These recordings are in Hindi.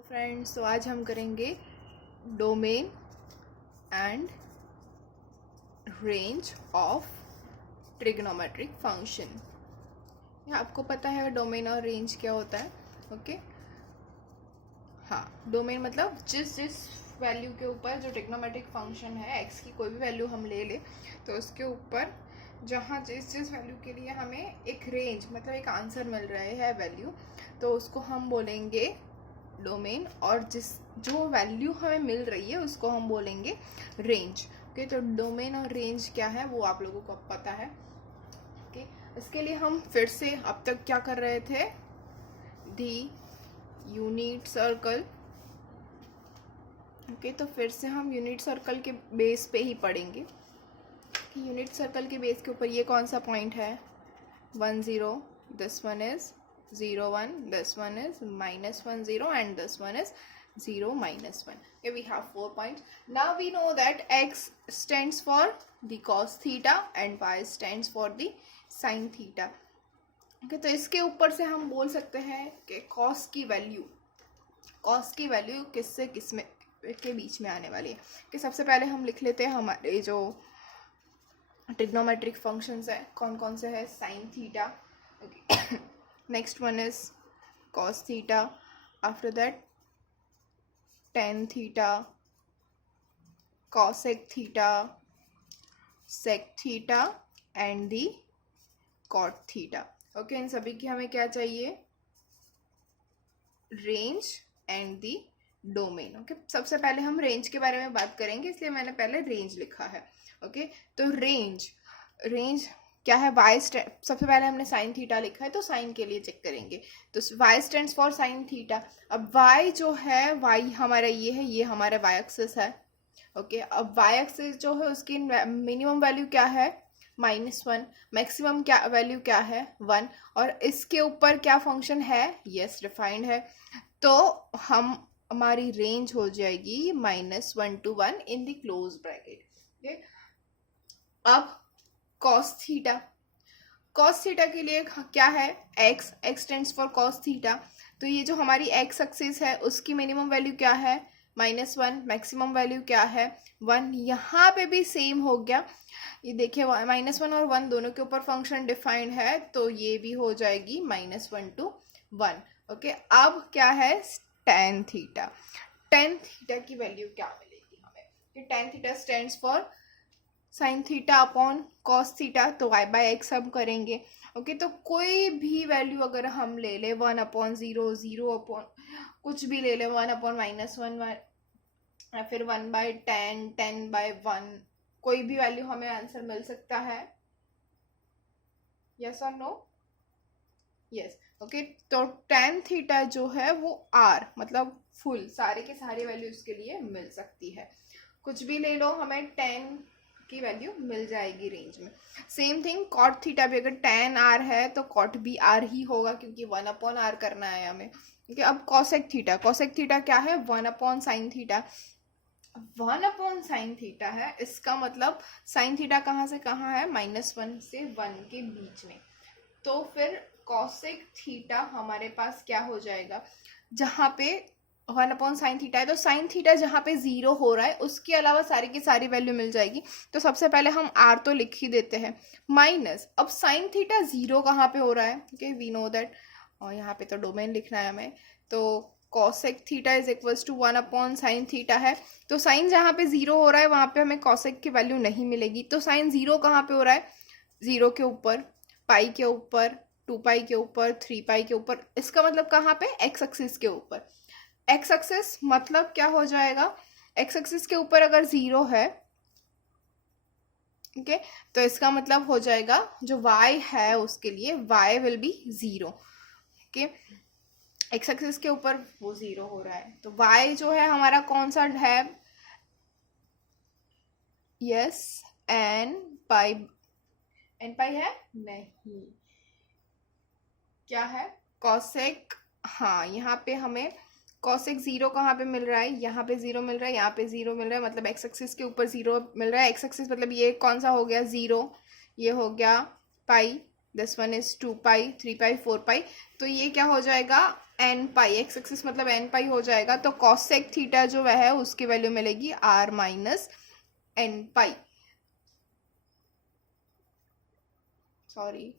फ्रेंड्स, तो आज हम करेंगे domain and range of trigonometric function. ये आपको पता है डोमेन और रेंज क्या होता है? ओके हाँ, डोमेन मतलब जिस वैल्यू के ऊपर जो ट्रिग्नोमेट्रिक फंक्शन है एक्स की कोई भी वैल्यू हम ले ले तो उसके ऊपर जहाँ जिस वैल्यू के लिए हमें एक रेंज मतलब एक आंसर मिल रहा है वैल्यू, तो उसको हम बोलेंगे डोमेन, और जो वैल्यू हमें मिल रही है उसको हम बोलेंगे रेंज। ओके, तो डोमेन और रेंज क्या है वो आप लोगों को पता है। ओके, इसके लिए हम फिर से अब तक क्या कर रहे थे, दी यूनिट सर्कल। ओके, तो फिर से हम यूनिट सर्कल के बेस पे ही पढ़ेंगे कि यूनिट सर्कल के बेस के ऊपर ये कौन सा पॉइंट है, 1 0, this one is 0 1, this one is -1 0, and this one is 0 -1. Okay, we have 4 points. Now we know that x stands for the cos theta and y stands for the sin theta. Okay, तो इसके ऊपर से हम बोल सकते हैं कि cos की वैल्यू किससे किस में के बीच में आने वाली है। कि सबसे पहले हम लिख लेते हैं हमारे जो ट्रिग्नोमेट्रिक फंक्शंस है कौन कौन से है। sin theta, okay. Next one is cos theta, after that tan theta, cosec theta, sec theta and the cot theta. Okay, इन सभी की हमें क्या चाहिए, range and the domain. Okay, सबसे पहले हम रेंज के बारे में बात करेंगे, इसलिए मैंने पहले रेंज लिखा है। ओके, तो रेंज क्या है, वाई सबसे पहले हमने साइन थीटा लिखा है तो साइन के लिए चेक करेंगे, तो Y stands for sine theta. अब वाई जो है, वाई हमारा ये है, ये हमारा वाई एक्सिस है। ओके, अब वाई एक्सिस जो है उसकी मिनिमम वैल्यू क्या है, -1, मैक्सिमम क्या वैल्यू क्या है, 1, और इसके ऊपर क्या फंक्शन है, यस डिफाइंड है। तो हमारी रेंज हो जाएगी -1 to 1 in the close bracket. अब cos थीटा के लिए क्या है, x tends for cos theta. तो ये जो हमारी x एक्सिस है उसकी मिनिमम वैल्यू क्या है, -1, मैक्सिमम वैल्यू क्या है, 1। यहाँ पे भी सेम हो गया, ये देखिए -1 और 1 दोनों के ऊपर फंक्शन डिफाइंड है, तो ये भी हो जाएगी -1 to 1। ओके, अब क्या है, tan थीटा की वैल्यू क्या मिलेगी हमें, tan theta stands for sine theta upon cos theta, तो y/x हम करेंगे। ओके, तो कोई भी वैल्यू अगर हम ले ले, 1/0, 0 अपॉन कुछ भी ले ले, 1/-1 या फिर 1/10, 10/1, कोई भी वैल्यू हमें आंसर मिल सकता है, यस और नो, यस। ओके, तो tan थीटा जो है वो r मतलब फुल सारे के सारे वैल्यूज के लिए मिल सकती है, कुछ भी ले लो हमें tan की वैल्यू मिल जाएगी रेंज में। सेम थिंग कॉट थीटा भी, अगर tan r है तो कॉट भी r ही होगा क्योंकि 1/r करना है हमें। ठीक है, अब कॉसेक थीटा क्या है, 1/sin थीटा। 1/sin थीटा है, इसका मतलब sin थीटा कहाँ से कहाँ है, -1 से 1 के बीच में। तो फिर कॉसेक थीटा हमारे पास क्या हो जाएगा, जहाँ पे 1/sin थीटा है, तो साइन थीटा जहाँ पे 0 हो रहा है उसके अलावा सारी की सारी वैल्यू मिल जाएगी। तो सबसे पहले हम r तो लिख ही देते हैं, माइनस, अब साइन थीटा 0 कहाँ पे हो रहा है, ओके वी नो दैट, और यहाँ पे तो डोमेन लिखना है हमें, तो cosec theta is equals to 1/sin theta है। तो साइन जहाँ पे 0 हो रहा है वहाँ पे हमें कॉसेक की वैल्यू नहीं मिलेगी, तो साइन 0 कहाँ पे हो रहा है, 0 के ऊपर, पाई के ऊपर, 2 पाई के ऊपर, 3 पाई के ऊपर, इसका मतलब कहाँ पे, x एक्सिस के ऊपर। x एक्सिस मतलब क्या हो जाएगा, x एक्सिस के ऊपर अगर 0 है, ओके, तो इसका मतलब हो जाएगा जो y है उसके लिए y will be 0। Okay, x axis के ऊपर वो 0 हो रहा है, तो y जो है हमारा कौन सा है, यस n पाई है, नहीं, क्या है, कॉसेक। हाँ, यहाँ पे हमें कॉसेक 0 कहाँ पे मिल रहा है, यहाँ पे 0 मिल रहा है, यहाँ पे 0 मिल रहा है, मतलब x एक्सिस के ऊपर 0 मिल रहा है। x एक्सिस मतलब ये कौन सा हो गया, 0, ये हो गया पाई, दिस वन इज 2 पाई, 3 पाई, 4 पाई, तो ये क्या हो जाएगा n पाई, एक्स एक्सिस मतलब n पाई हो जाएगा। तो कॉसेक थीटा जो वह है उसकी वैल्यू मिलेगी r minus n pi, sorry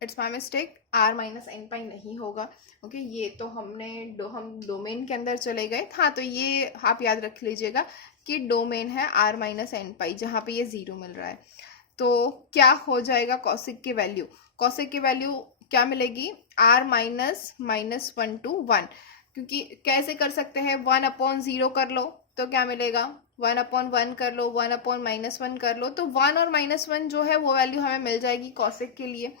it's my mistake, r minus n pi नहीं होगा। ओके ये तो हम डोमेन के अंदर चले गए। हाँ तो ये आप याद रख लीजिएगा कि डोमेन है r माइनस एन पाई, जहाँ पे ये 0 मिल रहा है। तो क्या हो जाएगा कॉसिक की वैल्यू, कॉसिक की वैल्यू क्या मिलेगी, r माइनस 1 to 1, क्योंकि कैसे कर सकते हैं, 1/0 कर लो तो क्या मिलेगा, 1/1 कर लो, 1/-1 कर लो, तो 1 और -1 जो है वो वैल्यू हमें मिल जाएगी कॉसेक के लिए।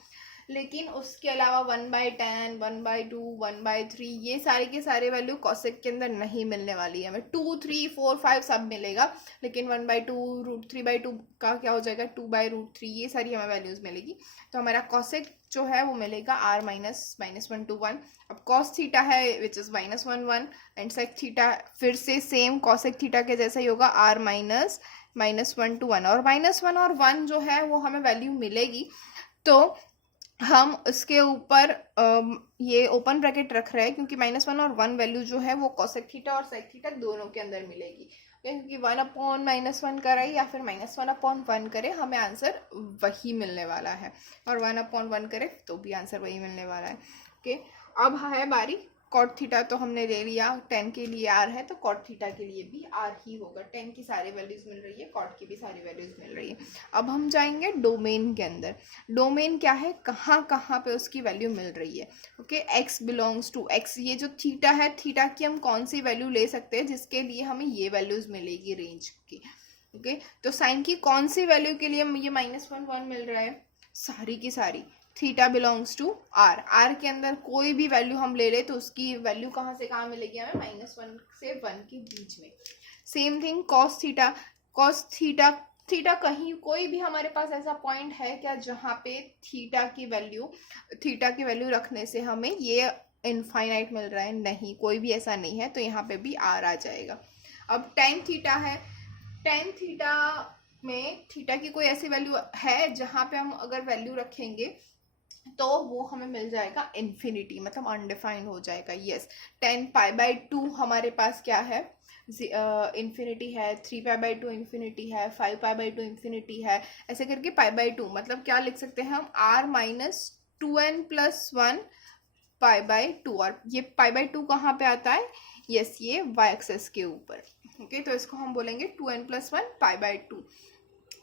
लेकिन उसके अलावा 1/10, 1/2, 1/3 ये सारे के सारे वैल्यू कॉसेक के अंदर नहीं मिलने वाली है हमें। 2, 3, 4, 5 सब मिलेगा, लेकिन 1/2 √3/2 का क्या हो जाएगा 2/√3, ये सारी हमें वैल्यूज मिलेगी। तो हमारा कॉसेक जो है वो मिलेगा r माइनस -1 to 1। अब कॉस थीटा है which is -1 and sec theta फिर से सेम कॉसेक थीटा के जैसा ही होगा r माइनस -1 to 1, और -1 और 1 जो है वो हमें वैल्यू मिलेगी। तो हम उसके ऊपर ये ओपन ब्रैकेट रख रहे हैं क्योंकि -1 और 1 वैल्यू जो है वो कॉसेक थीटा और सेक थीटा दोनों के अंदर मिलेगी, क्योंकि 1/-1 करे या फिर -1/1 करे हमें आंसर वही मिलने वाला है, और 1/1 करे तो भी आंसर वही मिलने वाला है। ओके अब है बारी कॉट थीटा, तो हमने ले लिया 10 के लिए r है तो कॉट थीटा के लिए भी r ही होगा। 10 की सारी वैल्यूज मिल रही है, कॉट की भी सारी वैल्यूज मिल रही है। अब हम जाएंगे डोमेन के अंदर। डोमेन क्या है, कहाँ कहाँ पे उसकी वैल्यू मिल रही है। Okay x belongs to x, ये जो थीटा है, थीटा की हम कौन सी वैल्यू ले सकते हैं जिसके लिए हमें ये वैल्यूज मिलेगी रेंज की। ओके तो साइन की कौन सी वैल्यू के लिए ये -1 मिल रहा है, सारी की सारी। Theta belongs to r, r के अंदर कोई भी वैल्यू हम ले ले तो उसकी वैल्यू कहाँ से कहाँ मिलेगी हमें, -1 से 1 के बीच में। Same thing cos theta, cos theta, theta कहीं कोई भी हमारे पास ऐसा पॉइंट है क्या जहाँ पे थीटा की वैल्यू रखने से हमें ये इनफाइनाइट मिल रहा है, नहीं कोई भी ऐसा नहीं है, तो यहाँ पे भी r आ जाएगा। अब टेन थीटा है, टेन थीटा में थीटा की कोई ऐसी वैल्यू है जहाँ पे हम अगर वैल्यू रखेंगे तो वो हमें मिल जाएगा इन्फिनिटी, मतलब अनडिफाइंड हो जाएगा। यस 10π/2 हमारे पास क्या है, इन्फिनिटी है, 3π/2 इन्फिनिटी है, 5π/2 इन्फिनिटी है, ऐसे करके π/2 मतलब क्या लिख सकते हैं हम, r माइनस 2n + 1 π/2, और ये π/2 कहाँ पे आता है, यस ये y एक्सेस के ऊपर। ओके तो इसको हम बोलेंगे 2n + 1 π/2।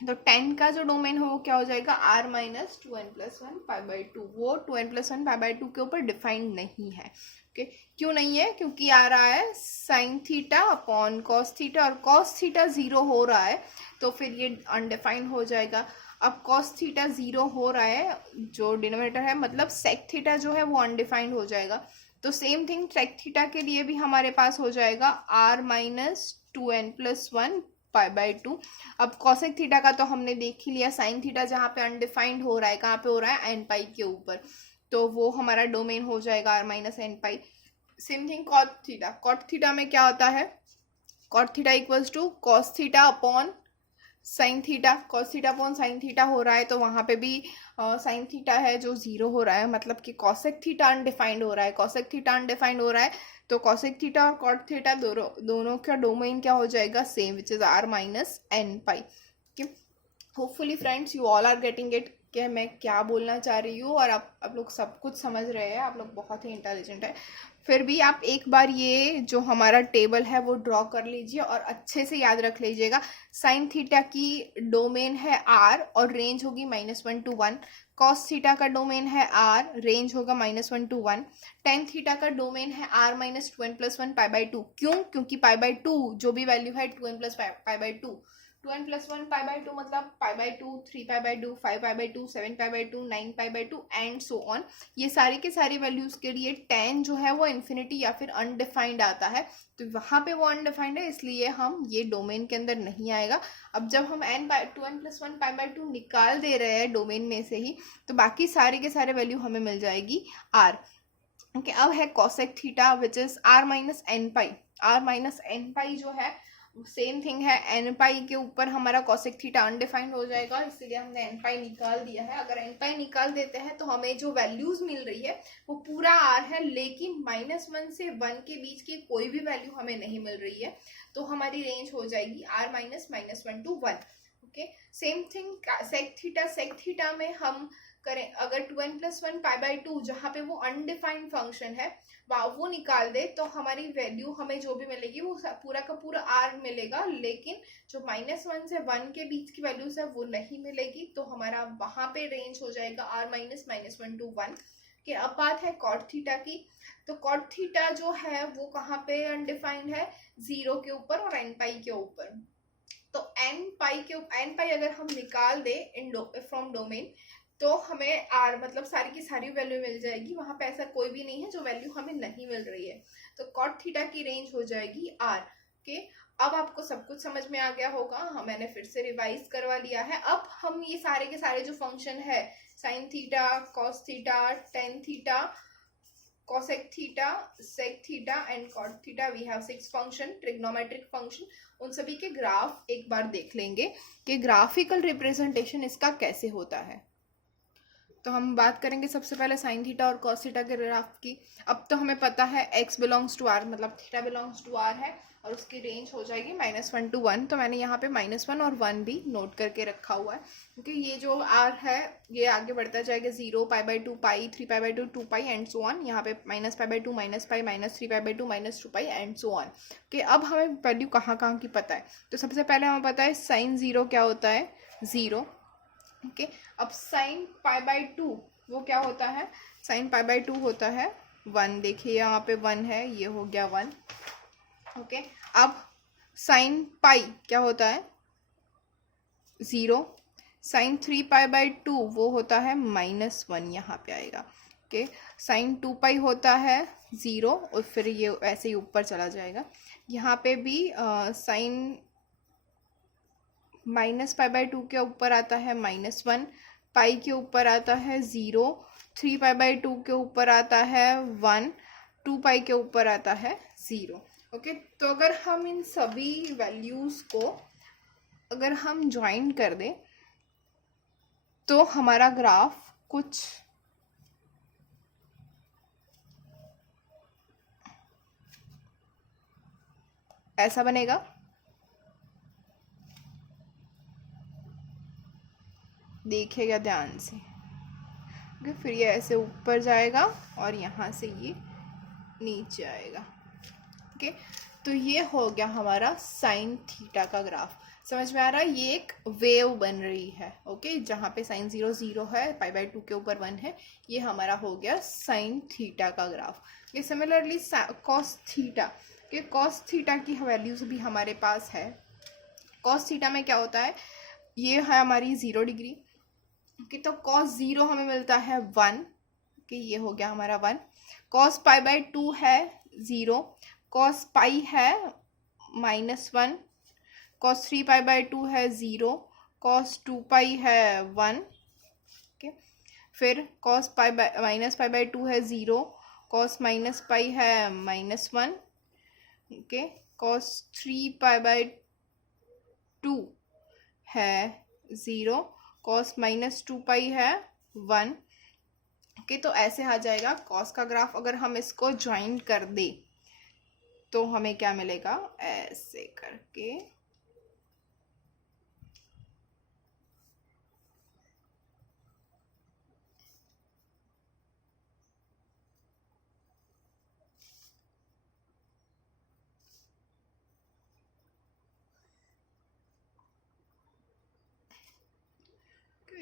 तो 10 का जो डोमेन है वो क्या हो जाएगा, r माइनस 2n + 1 π/2, वो 2n + 1 π/2 के ऊपर डिफाइंड नहीं है। ओके क्यों नहीं है, क्योंकि आ रहा है sine theta upon cos theta, और कॉस थीटा 0 हो रहा है तो फिर ये अनडिफाइंड हो जाएगा। अब कॉस थीटा 0 हो रहा है जो डिनोमिनेटर है, मतलब सेक थीटा जो है वो अनडिफाइंड हो जाएगा। तो सेम थिंग सेक थीटा के लिए भी हमारे पास हो जाएगा r माइनस 2n + 1 π/2। अब कॉसेक थीटा का तो हमने देख ही लिया, साइन थीटा जहाँ पे अनडिफाइंड हो रहा है, कहाँ पे हो रहा है, एन पाई के ऊपर, तो वो हमारा डोमेन हो जाएगा r minus n pi. Same thing cot theta, cot theta में क्या होता है, cot theta equals to cos theta upon sine theta, cos theta upon sine theta हो रहा है तो वहाँ पे भी साइन थीटा है जो 0 हो रहा है, मतलब कि कॉसेक थीटा अनडिफाइंड हो रहा है, कॉसेक थीटा अनडिफाइंड हो रहा है तो कॉसेक थीटा और कॉट थीटा दोनों का डोमेन क्या हो जाएगा, same, which is r minus n pi. Hopefully friends you all are getting it कि मैं क्या बोलना चाह रही हूँ, और आप लोग सब कुछ समझ रहे हैं, आप लोग बहुत ही इंटेलिजेंट है। फिर भी आप एक बार ये जो हमारा टेबल है वो ड्रॉ कर लीजिए और अच्छे से याद रख लीजिएगा। साइन थीटा की डोमेन है r और रेंज होगी -1 to 1, कॉस थीटा का डोमेन है r, रेंज होगा -1 to 1, टेन थीटा का डोमेन है r माइनस 2n + 1 π/2। क्यों, क्योंकि π/2 जो भी वैल्यू है 2n + π/2, 2n + 1 π/2 मतलब π/2, 3π/2, 5π/2, 7π/2, 9π/2 एंड सो ऑन। ये सारी के सारी वैल्यूज के लिए 10 जो है वो इन्फिनिटी या फिर अनडिफाइंड आता है, तो वहाँ पे वो अनडिफाइंड है, इसलिए हम ये डोमेन के अंदर नहीं आएगा। अब जब हम 2n + 1 π/2 निकाल दे रहे हैं डोमेन में से ही, तो बाकी सारे के सारे वैल्यू हमें मिल जाएगी r। ओके अब है cosec theta which is r minus n pi, r minus n pi जो है सेम थिंग है, एन पाई के ऊपर हमारा कॉसेक थीटा अनडिफाइंड हो जाएगा, इसलिए हमने एन पाई निकाल दिया है। अगर एन पाई निकाल देते हैं तो हमें जो वैल्यूज मिल रही है वो पूरा आर है, लेकिन -1 से 1 के बीच की कोई भी वैल्यू हमें नहीं मिल रही है, तो हमारी रेंज हो जाएगी r minus -1 to 1। Okay, same thing sec theta में हम करें, अगर 2n + 1 π/2 जहाँ पे वो अनडिफाइंड फंक्शन है वो निकाल दे, तो हमारी वैल्यू हमें जो भी मिलेगी वो पूरा का पूरा r मिलेगा, लेकिन जो -1 से 1 के बीच की वैल्यूज है वो नहीं मिलेगी, तो हमारा वहां पे रेंज हो जाएगा r माइनस -1 to 1। कि अब बात है कॉट थीटा की, तो कॉट थीटा जो है वो कहाँ पे अनडिफाइंड है, 0 के ऊपर और n पाई के ऊपर। तो n पाई अगर हम निकाल दे फ्रॉम डोमेन, तो हमें r मतलब सारी की सारी वैल्यू मिल जाएगी, वहां पे ऐसा कोई भी नहीं है जो वैल्यू हमें नहीं मिल रही है। तो कॉट थीटा की रेंज हो जाएगी r के। अब आपको सब कुछ समझ में आ गया होगा, मैंने फिर से रिवाइज करवा लिया है। अब हम ये सारे के सारे जो फंक्शन है, sign theta, cos theta, tan theta, cosec theta, sec theta and cot theta, we have 6 function, trigonometric function, उन सभी के ग्राफ एक बार देख लेंगे कि ग्राफिकल रिप्रेजेंटेशन इसका कैसे होता है। तो हम बात करेंगे सबसे पहले साइन थीटा और कॉस थीटा के ग्राफ की। अब तो हमें पता है x बिलोंग्स टू r, मतलब थीटा बिलोंग्स टू r है, और उसकी रेंज हो जाएगी -1 to 1। तो मैंने यहाँ पे -1 और 1 भी नोट करके रखा हुआ है, क्योंकि ये जो r है ये आगे बढ़ता जाएगा 0, π/2, पाई, 3π/2, 2 पाई एंड सो ऑन। यहाँ पे -π/2, -π, -3π/2, -2 पाई एंड सो ऑन। कि अब हमें वैल्यू कहाँ कहाँ की पता है। तो सबसे पहले हमें पता है साइन 0 क्या होता है, 0। ओके, अब साइन π/2 वो क्या होता है, साइन π/2 होता है 1। देखिए यहाँ पे 1 है, ये हो गया 1। ओके, अब साइन पाई क्या होता है, 0। साइन 3π/2 वो होता है -1, यहाँ पे आएगा। ओके, साइन 2 पाई होता है 0, और फिर ये ऐसे ही ऊपर चला जाएगा। यहाँ पे भी साइन -π/2 के ऊपर आता है -1, पाई के ऊपर आता है 0, 3π/2 के ऊपर आता है 1, 2 पाई के ऊपर आता है 0। ओके, तो अगर हम इन सभी वैल्यूज को अगर हम ज्वाइन कर दें तो हमारा ग्राफ कुछ ऐसा बनेगा। देखिएगा ध्यान से। ओके, फिर ये ऐसे ऊपर जाएगा और यहाँ से ये नीचे आएगा। ओके, तो ये हो गया हमारा साइन थीटा का ग्राफ। समझ में आ रहा है, ये एक वेव बन रही है। ओके, जहाँ पे साइन 0 0 है, π/2 के ऊपर 1 है, ये हमारा हो गया साइन थीटा का ग्राफ। ये सिमिलरली कॉस थीटा, कि कॉस थीटा की वैल्यूज भी हमारे पास है। कॉस थीटा में क्या होता है, ये है हमारी 0 डिग्री। ओके, तो कॉस 0 हमें मिलता है 1। ओके, ये हो गया हमारा 1। कॉस π/2 है 0, कॉस पाई है -1, कॉस 3π/2 है 0, कॉस 2 पाई है 1। ओके, फिर कॉस -π/2 है 0, कॉस -पाई है -1। ओके, कॉस 3π/2 है 0, कॉस -2 पाई है 1। ओके, तो ऐसे आ जाएगा कॉस का ग्राफ। अगर हम इसको ज्वाइन कर दे तो हमें क्या मिलेगा, ऐसे करके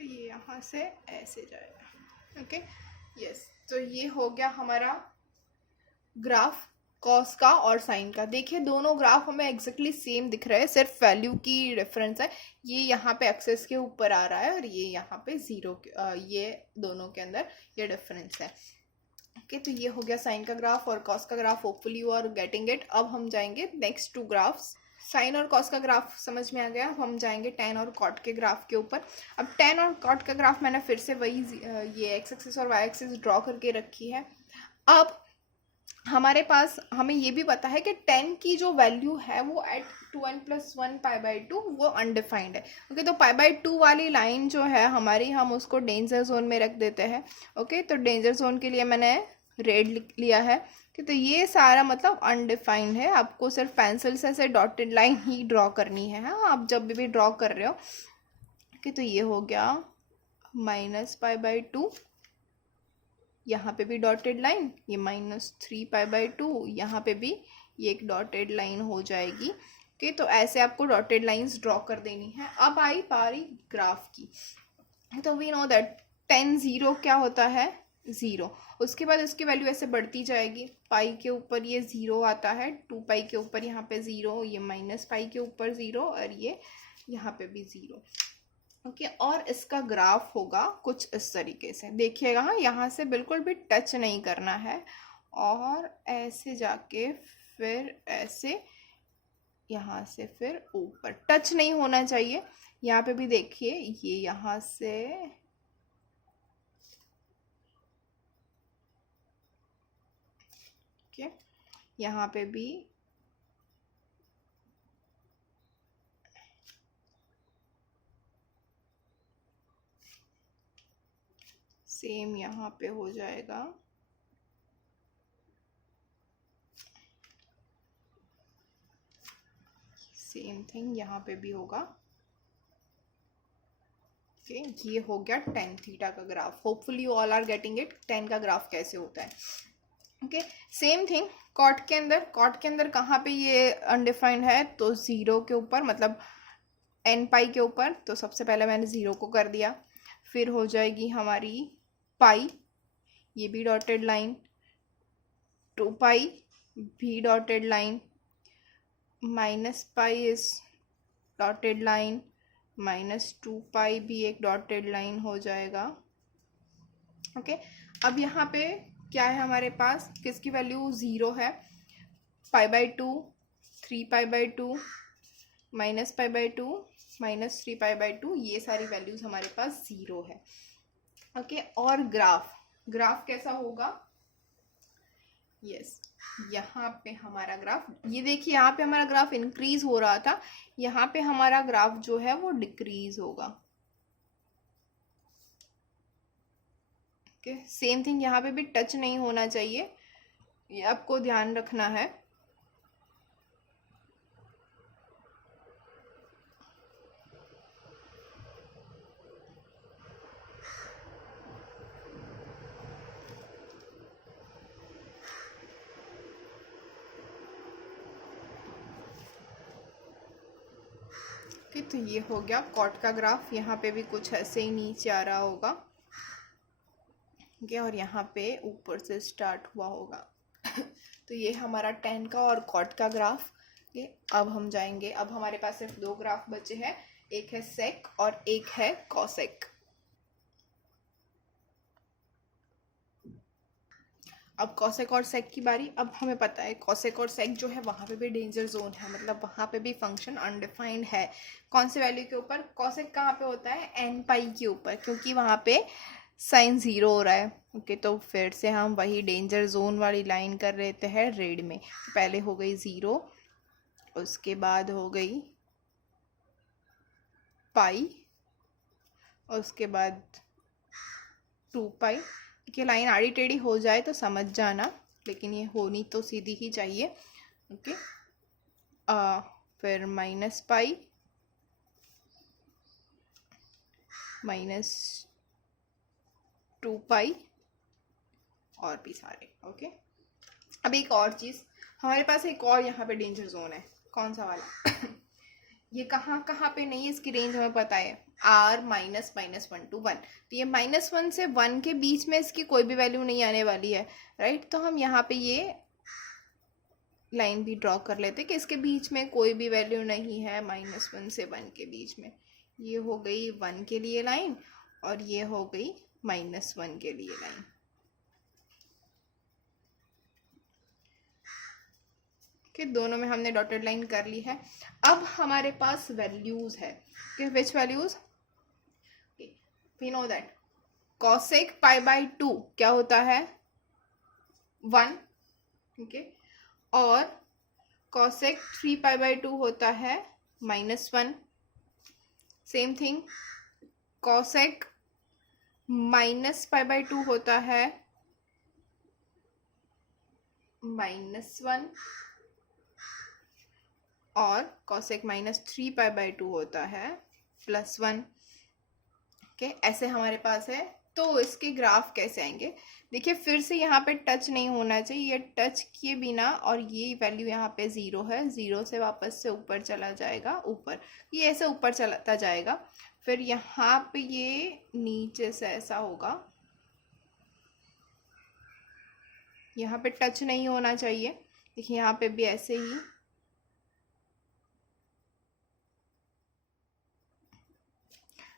ये यहाँ से ऐसे जाएगा। ओके, यस, तो ये हो गया हमारा ग्राफ कॉस का और साइन का। देखिए दोनों ग्राफ हमें एग्जैक्टली सेम दिख रहे हैं, सिर्फ वैल्यू की डिफरेंस है। ये यहाँ पे एक्सेस के ऊपर आ रहा है और ये यहाँ पे 0 ये दोनों के अंदर ये डिफरेंस है। ओके, तो ये हो गया साइन का ग्राफ और कॉस का graph. Hopefully you are getting it. अब हम जाएंगे नेक्स्ट 2 ग्राफ्स। साइन और कॉस का ग्राफ समझ में आ गया, हम जाएंगे टेन और कॉट के ग्राफ के ऊपर। अब टेन और कॉट का ग्राफ मैंने फिर से वही ये एक्स एक्सिस और वाई एक्सिस ड्रॉ करके रखी है। अब हमारे पास हमें ये भी पता है कि 10 की जो वैल्यू है वो एट 2n+1 π/2 वो अनडिफाइंड है। ओके, तो π/2 वाली लाइन जो है हमारी, हम उसको डेंजर जोन में रख देते हैं। ओके, तो डेंजर जोन के लिए मैंने रेड लिया है कि तो ये सारा मतलब अनडिफाइंड है। आपको सिर्फ पेंसिल से ऐसे डॉटेड लाइन ही ड्रॉ करनी है। हाँ, आप जब भी ड्रॉ कर रहे हो कि तो ये हो गया -π/2, यहाँ पे भी डॉटेड लाइन, ये -3 π/2, यहाँ पे भी ये एक डॉटेड लाइन हो जाएगी। ओके, तो ऐसे आपको डॉटेड लाइंस ड्रॉ कर देनी है। अब आई बारी ग्राफ की। तो वी नो दैट 10 0 क्या होता है, 0। उसके बाद इसकी वैल्यू ऐसे बढ़ती जाएगी। पाई के ऊपर ये 0 आता है, 2 पाई के ऊपर यहाँ पे 0, ये -π के ऊपर 0, और ये यहाँ पे भी 0। ओके, और इसका ग्राफ होगा कुछ इस तरीके से। देखिएगा, यहाँ से बिल्कुल भी टच नहीं करना है, और ऐसे जाके फिर ऐसे, यहाँ से फिर ऊपर टच नहीं होना चाहिए। यहाँ पे भी देखिए, ये यहाँ से ओके, यहाँ पे भी सेम यहाँ पे हो जाएगा। सेम थिंग यहाँ पे भी होगा। ओके, ये हो गया tan थीटा का graph. Hopefully you all are getting it, tan का ग्राफ कैसे होता है। ओके, सेम थिंग कॉट के अंदर। कॉट के अंदर कहाँ पे ये अनडिफाइंड है, तो 0 के ऊपर, मतलब n π के ऊपर। तो सबसे पहले मैंने 0 को कर दिया, फिर हो जाएगी हमारी पाई, ये भी डॉटेड लाइन, 2π भी dotted line, -π is dotted line, -2π भी एक डॉटेड लाइन हो जाएगा। ओके, अब यहाँ पे क्या है हमारे पास, किसकी वैल्यू 0 है, π/2, 3π/2, -π/2, -3π/2, ये सारी वैल्यूज हमारे पास 0 है। ओके, और ग्राफ, ग्राफ कैसा होगा, यस, यहाँ पे हमारा ग्राफ, ये देखिए यहाँ पे हमारा ग्राफ इंक्रीज हो रहा था, यहाँ पे हमारा ग्राफ जो है वो डिक्रीज होगा। ओके, सेम थिंग यहाँ पे भी टच नहीं होना चाहिए, ये आपको ध्यान रखना है। ओके, तो ये हो गया कॉट का ग्राफ। यहाँ पे भी कुछ ऐसे ही नीचे आ रहा होगा। ओके, और यहाँ पे ऊपर से स्टार्ट हुआ होगा। तो ये हमारा tan का और कॉट का ग्राफ। ओके, अब हम जाएंगे, अब हमारे पास सिर्फ 2 ग्राफ बचे हैं, एक है सेक और एक है कॉसेक। अब कॉसेक और सेक की बारी। अब हमें पता है कॉसेक और सेक जो है वहाँ पे भी डेंजर जोन है, मतलब वहाँ पे भी फंक्शन अनडिफाइंड है। कौन से वैल्यू के ऊपर, कॉसेक कहाँ पे होता है, n π के ऊपर, क्योंकि वहाँ पे साइन 0 हो रहा है। ओके, तो फिर से हम वही डेंजर जोन वाली लाइन कर लेते हैं रेड में। पहले हो गई 0, उसके बाद हो गई पाई, उसके बाद 2π। कि लाइन आड़ी टेढ़ी हो जाए तो समझ जाना, लेकिन ये होनी तो सीधी ही चाहिए। ओके, फिर -π, -2π, और भी सारे। ओके, अब एक और चीज़, हमारे पास एक और यहाँ पे डेंजर जोन है। कौन सा वाला? ये कहाँ कहाँ पे नहीं है, इसकी रेंज हमें पता है, r -1 to 1। तो ये -1 से 1 के बीच में इसकी कोई भी वैल्यू नहीं आने वाली है, राइट। तो हम यहाँ पे ये लाइन भी ड्रॉ कर लेते हैं कि इसके बीच में कोई भी वैल्यू नहीं है, -1 से 1 के बीच में। ये हो गई 1 के लिए लाइन, और ये हो गई -1 के लिए लाइन। कि दोनों में हमने डॉटेड लाइन कर ली है। अब हमारे पास वैल्यूज है कि which values, we know that cosec π/2 क्या होता है, 1, ठीक है। और cosec 3π/2 होता है -1। सेम थिंग cosec -π/2 होता है -1 और cosec -3π/2 होता है +1। ओके, ऐसे हमारे पास है। तो इसके ग्राफ कैसे आएंगे? देखिए फिर से यहाँ पे टच नहीं होना चाहिए, ये टच किए बिना, और ये वैल्यू यहाँ पे 0 है, 0 से वापस से ऊपर चला जाएगा, ऊपर ये ऐसे ऊपर चलाता जाएगा। फिर यहाँ पे ये नीचे से ऐसा होगा, यहाँ पे टच नहीं होना चाहिए। देखिए यहाँ पे भी ऐसे ही,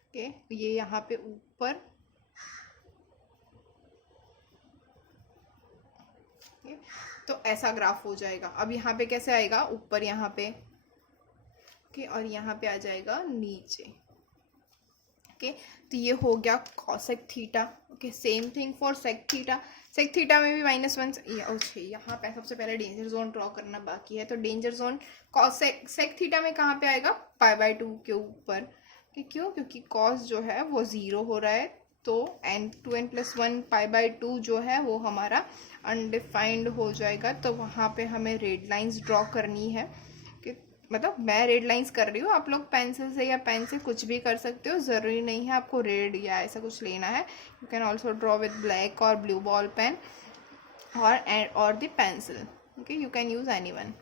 ओके, ये यहाँ पे ऊपर, तो ऐसा ग्राफ हो जाएगा। अब यहाँ पे कैसे आएगा? ऊपर यहाँ पे, ओके, और यहाँ पे आ जाएगा नीचे। ओके, तो ये हो गया cosec theta. Okay, same thing for sec theta. sec theta में भी -1। ओके, यहाँ पे सबसे पहले डेंजर जोन ड्रॉ करना बाकी है। तो डेंजर जोन sec थीटा में कहाँ पे आएगा? π/2 के ऊपर। क्यों? क्योंकि cos जो है वो 0 हो रहा है, तो n2n+1 π/2 जो है वो हमारा अनडिफाइंड हो जाएगा। तो वहाँ पे हमें रेड लाइंस ड्रॉ करनी है, कि मतलब मैं रेड लाइंस कर रही हूँ, आप लोग पेंसिल से या पेन से कुछ भी कर सकते हो, ज़रूरी नहीं है आपको रेड या ऐसा कुछ लेना है। You can also draw with black और ब्लू बॉल पेन और the pencil. Okay, you can use anyone.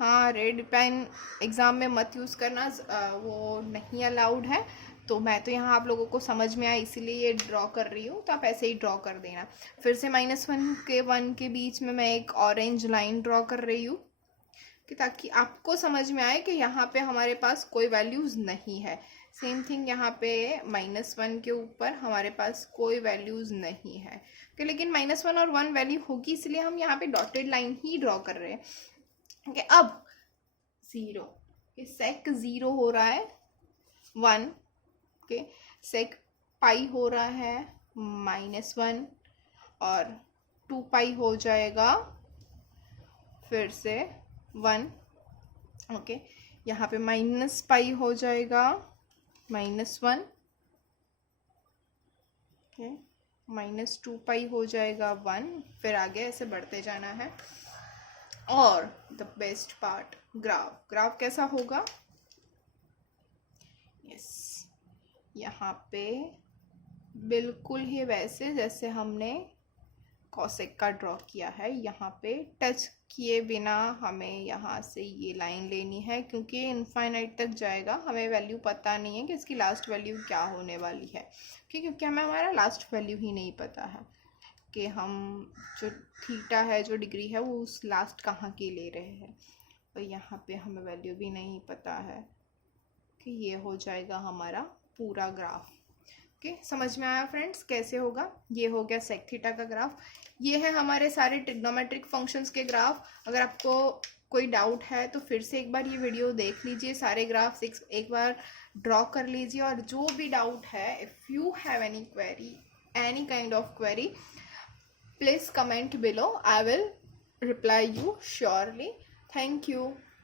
हाँ, रेड पेन एग्ज़ाम में मत यूज़ करना, वो नहीं अलाउड है। तो मैं तो यहाँ आप लोगों को समझ में आया इसीलिए ये ड्रॉ कर रही हूँ, तो आप ऐसे ही ड्रॉ कर देना। फिर से -1 के 1 के बीच में मैं एक ऑरेंज लाइन ड्रॉ कर रही हूँ, कि ताकि आपको समझ में आए कि यहाँ पे हमारे पास कोई वैल्यूज़ नहीं है। सेम थिंग यहाँ पे -1 के ऊपर हमारे पास कोई वैल्यूज़ नहीं है, कि लेकिन -1 और 1 वैल्यू होगी, इसलिए हम यहाँ पे डॉटेड लाइन ही ड्रॉ कर रहे हैं। ओके, अब 0, sec 0 हो रहा है 1, ओके, sec पाई हो रहा है -1 और 2 पाई हो जाएगा फिर से 1। ओके, यहाँ पे -पाई हो जाएगा -1, ओके, -2 पाई हो जाएगा 1। फिर आगे ऐसे बढ़ते जाना है। और द बेस्ट पार्ट, ग्राफ कैसा होगा? यस, यहाँ पे बिल्कुल ही वैसे जैसे हमने cosec का ड्रॉ किया है, यहाँ पे टच किए बिना हमें यहाँ से ये लाइन लेनी है, क्योंकि इनफाइनाइट तक जाएगा। हमें वैल्यू पता नहीं है कि इसकी लास्ट वैल्यू क्या होने वाली है, क्योंकि हमें हमारा लास्ट वैल्यू ही नहीं पता है कि हम जो थीटा है, जो डिग्री है, वो उस लास्ट कहाँ की ले रहे हैं। तो यहाँ पे हमें वैल्यू भी नहीं पता है, कि ये हो जाएगा हमारा पूरा ग्राफ। ओके, समझ में आया फ्रेंड्स कैसे होगा? ये हो गया sec थीटा का ग्राफ। ये है हमारे सारे ट्रिग्नोमेट्रिक फंक्शंस के ग्राफ। अगर आपको कोई डाउट है तो फिर से एक बार ये वीडियो देख लीजिए, सारे ग्राफ्स एक बार ड्रॉ कर लीजिए, और जो भी डाउट है, if you have any query, any kind of query, please comment below. I will reply you surely. Thank you.